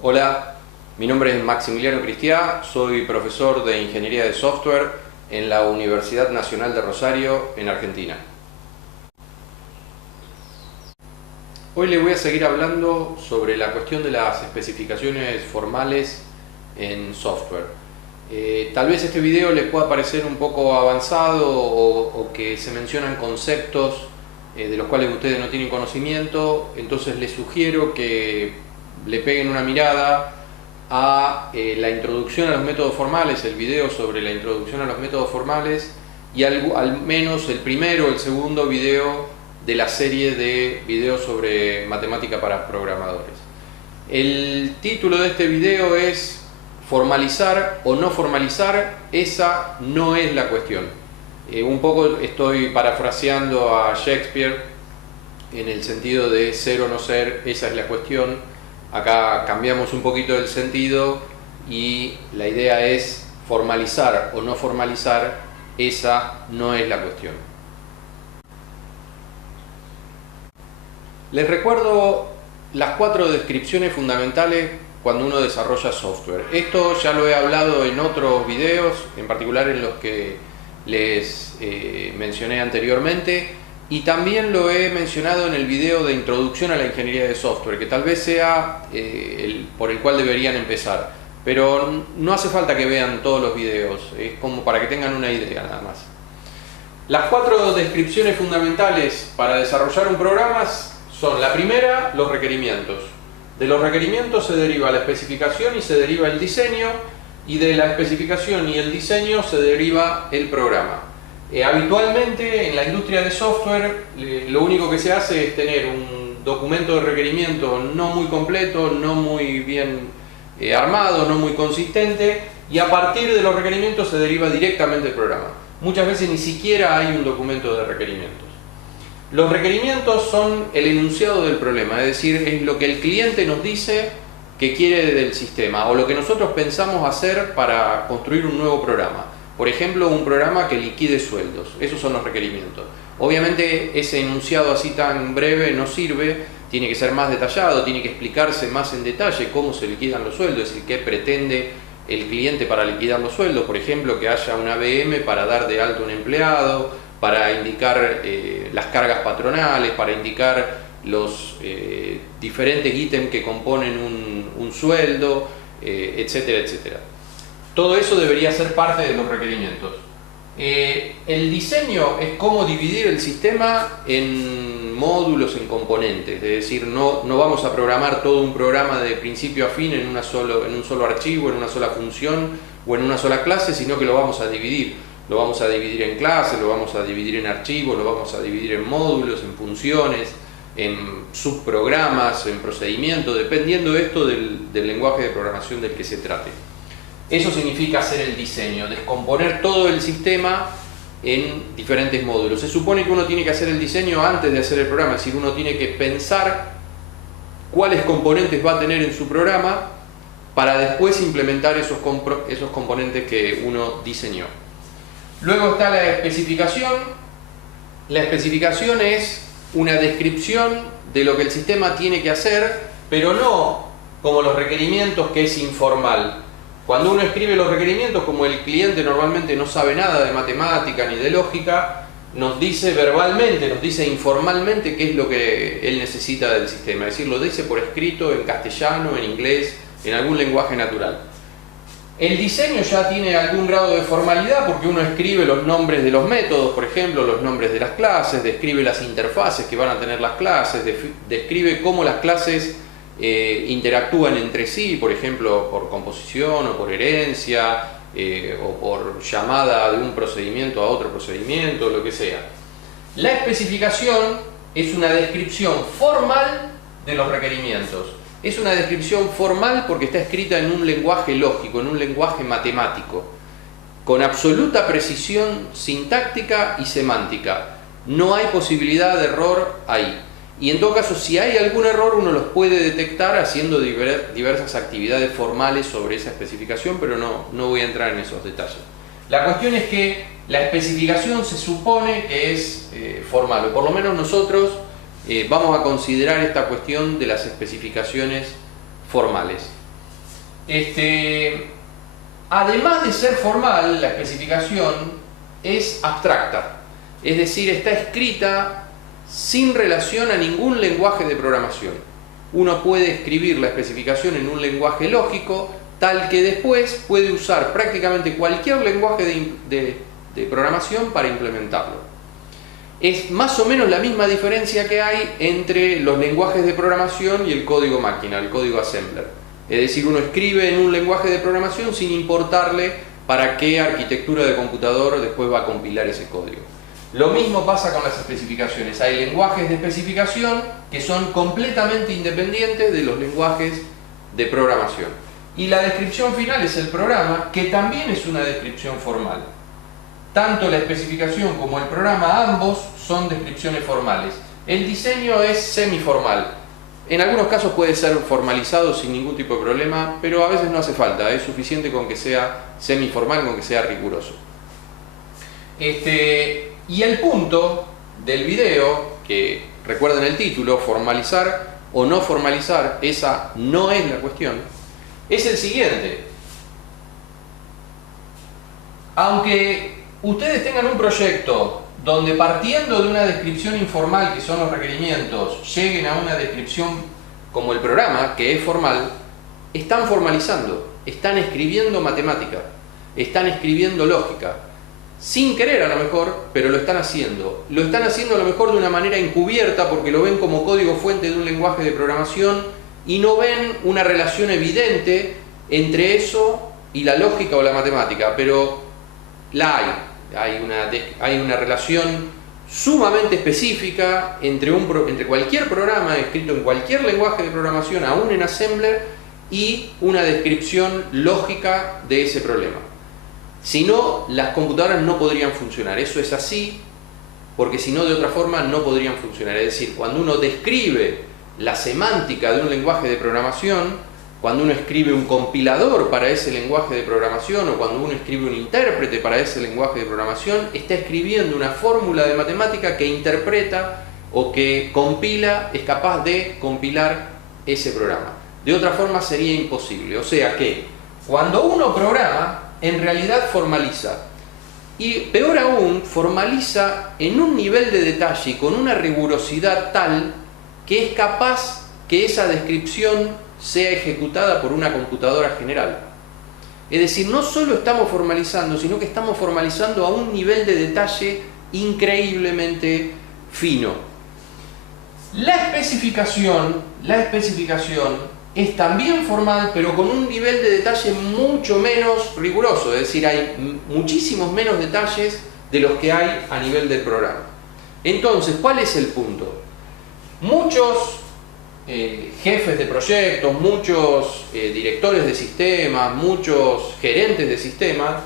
Hola, mi nombre es Maximiliano Cristiá, soy profesor de Ingeniería de Software en la Universidad Nacional de Rosario, en Argentina. Hoy le voy a seguir hablando sobre la cuestión de las especificaciones formales en software. Tal vez este video les pueda parecer un poco avanzado o que se mencionan conceptos de los cuales ustedes no tienen conocimiento, entonces les sugiero que le peguen una mirada a la introducción a los métodos formales, el video sobre la introducción a los métodos formales y al menos el primero o el segundo video de la serie de videos sobre matemática para programadores. El título de este video es formalizar o no formalizar, esa no es la cuestión. Un poco estoy parafraseando a Shakespeare en el sentido de ser o no ser, esa es la cuestión. Acá cambiamos un poquito el sentido y la idea es formalizar o no formalizar, esa no es la cuestión. Les recuerdo las 4 descripciones fundamentales cuando uno desarrolla software. Esto ya lo he hablado en otros videos, en particular en los que les mencioné anteriormente, y también lo he mencionado en el video de introducción a la ingeniería de software, que tal vez sea por el cual deberían empezar, pero no hace falta que vean todos los videos, es como para que tengan una idea nada más. Las 4 descripciones fundamentales para desarrollar un programa son: la primera, los requerimientos. De los requerimientos se deriva la especificación y se deriva el diseño, y de la especificación y el diseño se deriva el programa. Habitualmente en la industria de software lo único que se hace es tener un documento de requerimiento no muy completo, no muy bien armado, no muy consistente, y a partir de los requerimientos se deriva directamente el programa. Muchas veces ni siquiera hay un documento de requerimientos. Los requerimientos son el enunciado del problema, es decir, es lo que el cliente nos dice que quiere del sistema o lo que nosotros pensamos hacer para construir un nuevo programa. Por ejemplo, un programa que liquide sueldos. Esos son los requerimientos. Obviamente ese enunciado así tan breve no sirve, tiene que ser más detallado, tiene que explicarse más en detalle cómo se liquidan los sueldos, es decir, qué pretende el cliente para liquidar los sueldos. Por ejemplo, que haya una VM para dar de alto a un empleado, para indicar las cargas patronales, para indicar los diferentes ítems que componen un sueldo, etcétera, etcétera. Todo eso debería ser parte de los requerimientos. El diseño es cómo dividir el sistema en módulos, en componentes, es decir, no vamos a programar todo un programa de principio a fin en un solo archivo, en una sola función o en una sola clase, sino que lo vamos a dividir. Lo vamos a dividir en clases, lo vamos a dividir en archivos, lo vamos a dividir en módulos, en funciones, en subprogramas, en procedimientos, dependiendo esto del lenguaje de programación del que se trate. Eso significa hacer el diseño, descomponer todo el sistema en diferentes módulos. Se supone que uno tiene que hacer el diseño antes de hacer el programa, es decir, uno tiene que pensar cuáles componentes va a tener en su programa para después implementar esos componentes que uno diseñó. Luego está la especificación. La especificación es una descripción de lo que el sistema tiene que hacer, pero no como los requerimientos, que es informal. Cuando uno escribe los requerimientos, como el cliente normalmente no sabe nada de matemática ni de lógica, nos dice verbalmente, nos dice informalmente qué es lo que él necesita del sistema. Es decir, lo dice por escrito, en castellano, en inglés, en algún lenguaje natural. El diseño ya tiene algún grado de formalidad porque uno escribe los nombres de los métodos, por ejemplo, los nombres de las clases, describe las interfaces que van a tener las clases, describe cómo las clases interactúan entre sí, por ejemplo, por composición o por herencia o por llamada de un procedimiento a otro procedimiento, lo que sea. La especificación es una descripción formal de los requerimientos. Es una descripción formal porque está escrita en un lenguaje lógico, en un lenguaje matemático, con absoluta precisión sintáctica y semántica. No hay posibilidad de error ahí. Y en todo caso, si hay algún error, uno los puede detectar haciendo diversas actividades formales sobre esa especificación, pero no voy a entrar en esos detalles. La cuestión es que la especificación se supone que es formal, o por lo menos nosotros vamos a considerar esta cuestión de las especificaciones formales. Además de ser formal, la especificación es abstracta, es decir, está escrita sin relación a ningún lenguaje de programación. Uno puede escribir la especificación en un lenguaje lógico, tal que después puede usar prácticamente cualquier lenguaje de programación para implementarlo. Es más o menos la misma diferencia que hay entre los lenguajes de programación y el código máquina, el código assembler. Es decir, uno escribe en un lenguaje de programación sin importarle para qué arquitectura de computador después va a compilar ese código. Lo mismo pasa con las especificaciones. Hay lenguajes de especificación que son completamente independientes de los lenguajes de programación. Y la descripción final es el programa, que también es una descripción formal. Tanto la especificación como el programa, ambos son descripciones formales. El diseño es semiformal. En algunos casos puede ser formalizado sin ningún tipo de problema, pero a veces no hace falta. Es suficiente con que sea semiformal, con que sea riguroso. Y el punto del video, que recuerden el título, formalizar o no formalizar, esa no es la cuestión, es el siguiente. Aunque ustedes tengan un proyecto donde, partiendo de una descripción informal, que son los requerimientos, lleguen a una descripción como el programa, que es formal, están formalizando, están escribiendo matemática, están escribiendo lógica, sin querer a lo mejor, pero lo están haciendo. Lo están haciendo a lo mejor de una manera encubierta, porque lo ven como código fuente de un lenguaje de programación y no ven una relación evidente entre eso y la lógica o la matemática, pero la hay. Hay una relación sumamente específica entre cualquier programa escrito en cualquier lenguaje de programación, aún en Assembler, y una descripción lógica de ese problema. Si no, las computadoras no podrían funcionar. Eso es así, porque si no, de otra forma no podrían funcionar. Es decir, cuando uno describe la semántica de un lenguaje de programación, cuando uno escribe un compilador para ese lenguaje de programación, o cuando uno escribe un intérprete para ese lenguaje de programación, está escribiendo una fórmula de matemática que interpreta o que compila, es capaz de compilar ese programa. De otra forma sería imposible. O sea que cuando uno programa, en realidad formaliza. Y peor aún, formaliza en un nivel de detalle y con una rigurosidad tal que es capaz que esa descripción sea ejecutada por una computadora general. Es decir, no solo estamos formalizando, sino que estamos formalizando a un nivel de detalle increíblemente fino. La especificación es también formal, pero con un nivel de detalle mucho menos riguroso. Es decir, hay muchísimos menos detalles de los que hay a nivel del programa. Entonces, ¿cuál es el punto? Muchos jefes de proyectos, muchos directores de sistemas, muchos gerentes de sistemas,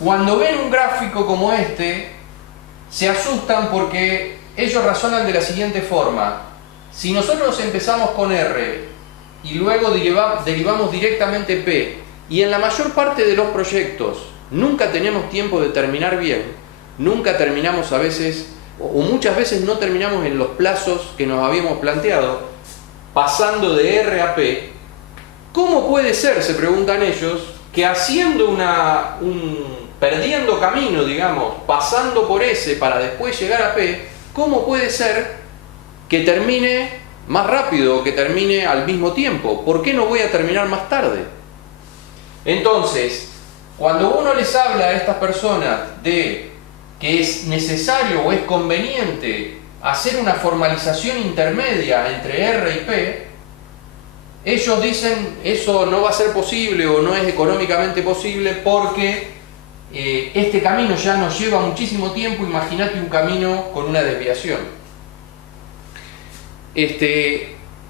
cuando ven un gráfico como este, se asustan porque ellos razonan de la siguiente forma: si nosotros empezamos con R y luego derivamos directamente P, y en la mayor parte de los proyectos nunca tenemos tiempo de terminar bien, nunca terminamos a veces, o muchas veces no terminamos en los plazos que nos habíamos planteado, pasando de R a P, ¿cómo puede ser, se preguntan ellos, que haciendo perdiendo camino, digamos, pasando por S para después llegar a P, cómo puede ser que termine más rápido o que termine al mismo tiempo? ¿Por qué no voy a terminar más tarde? Entonces, cuando uno les habla a estas personas de que es necesario o es conveniente hacer una formalización intermedia entre R y P, ellos dicen eso no va a ser posible o no es económicamente posible porque este camino ya nos lleva muchísimo tiempo. Imagínate un camino con una desviación.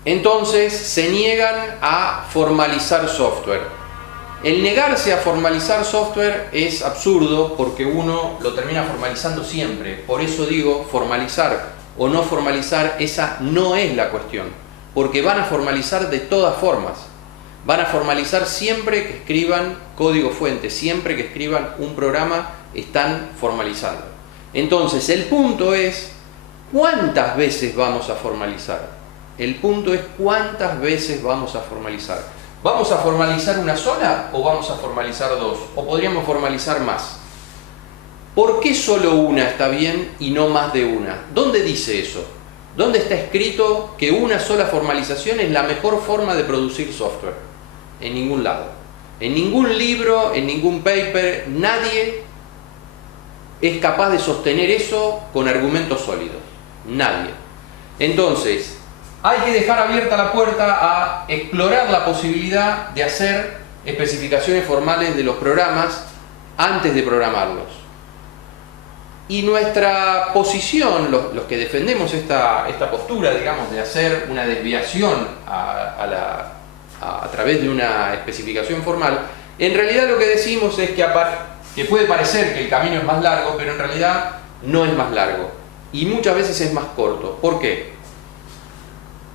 Entonces se niegan a formalizar software. El negarse a formalizar software es absurdo porque uno lo termina formalizando siempre. Por eso digo, formalizar o no formalizar, esa no es la cuestión, porque van a formalizar de todas formas. Van a formalizar siempre que escriban código fuente, siempre que escriban un programa, están formalizando. Entonces el punto es ¿cuántas veces vamos a formalizar? El punto es cuántas veces vamos a formalizar. ¿Vamos a formalizar una sola o vamos a formalizar dos? ¿O podríamos formalizar más? ¿Por qué solo una está bien y no más de una? ¿Dónde dice eso? ¿Dónde está escrito que una sola formalización es la mejor forma de producir software? En ningún lado. En ningún libro, en ningún paper, nadie es capaz de sostener eso con argumentos sólidos. Nadie. Entonces, hay que dejar abierta la puerta a explorar la posibilidad de hacer especificaciones formales de los programas antes de programarlos. Y nuestra posición, los que defendemos esta postura, digamos, de hacer una desviación a través de una especificación formal, en realidad lo que decimos es que puede parecer que el camino es más largo, pero en realidad no es más largo. Y muchas veces es más corto. ¿Por qué?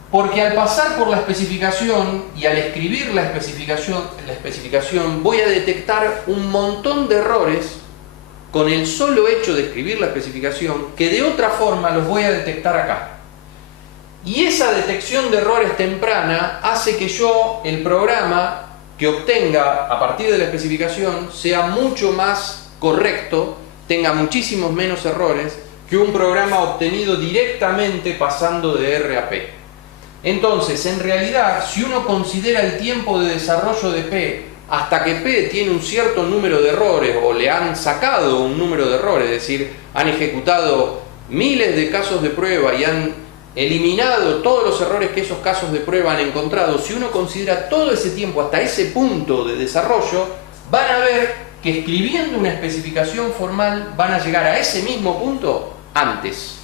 Porque al pasar por la especificación y al escribir la especificación voy a detectar un montón de errores con el solo hecho de escribir la especificación, que de otra forma los voy a detectar acá. Y esa detección de errores temprana hace que el programa que obtenga a partir de la especificación sea mucho más correcto, tenga muchísimos menos errores que un programa obtenido directamente pasando de R a P. Entonces, en realidad, si uno considera el tiempo de desarrollo de P hasta que P tiene un cierto número de errores o le han sacado un número de errores, es decir, han ejecutado miles de casos de prueba y han eliminado todos los errores que esos casos de prueba han encontrado, si uno considera todo ese tiempo hasta ese punto de desarrollo, van a ver que escribiendo una especificación formal van a llegar a ese mismo punto antes.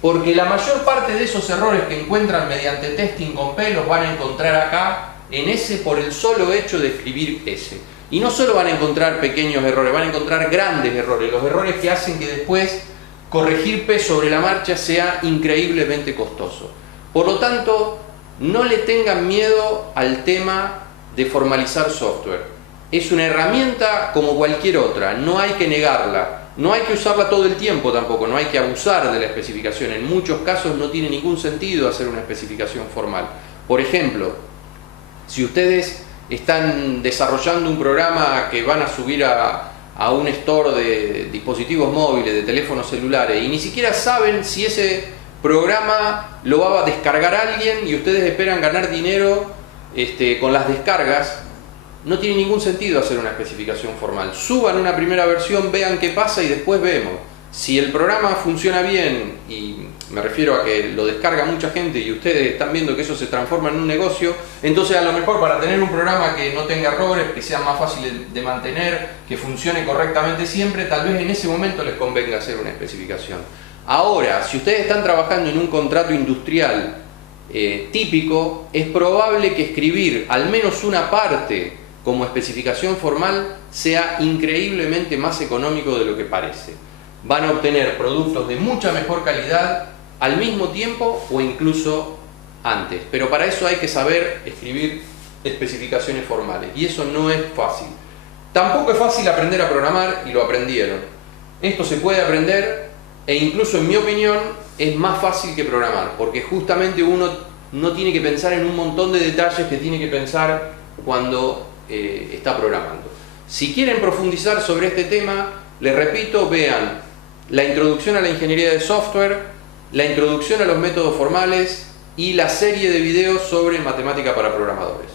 Porque la mayor parte de esos errores que encuentran mediante testing con P los van a encontrar acá en S por el solo hecho de escribir S. Y no solo van a encontrar pequeños errores, van a encontrar grandes errores, los errores que hacen que después corregir P sobre la marcha sea increíblemente costoso. Por lo tanto, no le tengan miedo al tema de formalizar software. Es una herramienta como cualquier otra, no hay que negarla. No hay que usarla todo el tiempo tampoco, no hay que abusar de la especificación. En muchos casos no tiene ningún sentido hacer una especificación formal. Por ejemplo, si ustedes están desarrollando un programa que van a subir a un store de dispositivos móviles, de teléfonos celulares, y ni siquiera saben si ese programa lo va a descargar alguien y ustedes esperan ganar dinero con las descargas, no tiene ningún sentido hacer una especificación formal. Suban una primera versión, vean qué pasa y después vemos. Si el programa funciona bien, y me refiero a que lo descarga mucha gente y ustedes están viendo que eso se transforma en un negocio, entonces a lo mejor para tener un programa que no tenga errores, que sea más fácil de mantener, que funcione correctamente siempre, tal vez en ese momento les convenga hacer una especificación. Ahora, si ustedes están trabajando en un contrato industrial típico, es probable que escribir al menos una parte como especificación formal sea increíblemente más económico de lo que parece. Van a obtener productos de mucha mejor calidad al mismo tiempo o incluso antes. Pero para eso hay que saber escribir especificaciones formales y eso no es fácil. Tampoco es fácil aprender a programar y lo aprendieron. Esto se puede aprender e incluso en mi opinión es más fácil que programar porque justamente uno no tiene que pensar en un montón de detalles que tiene que pensar cuando está programando. Si quieren profundizar sobre este tema, les repito, vean la introducción a la ingeniería de software, la introducción a los métodos formales y la serie de videos sobre matemática para programadores.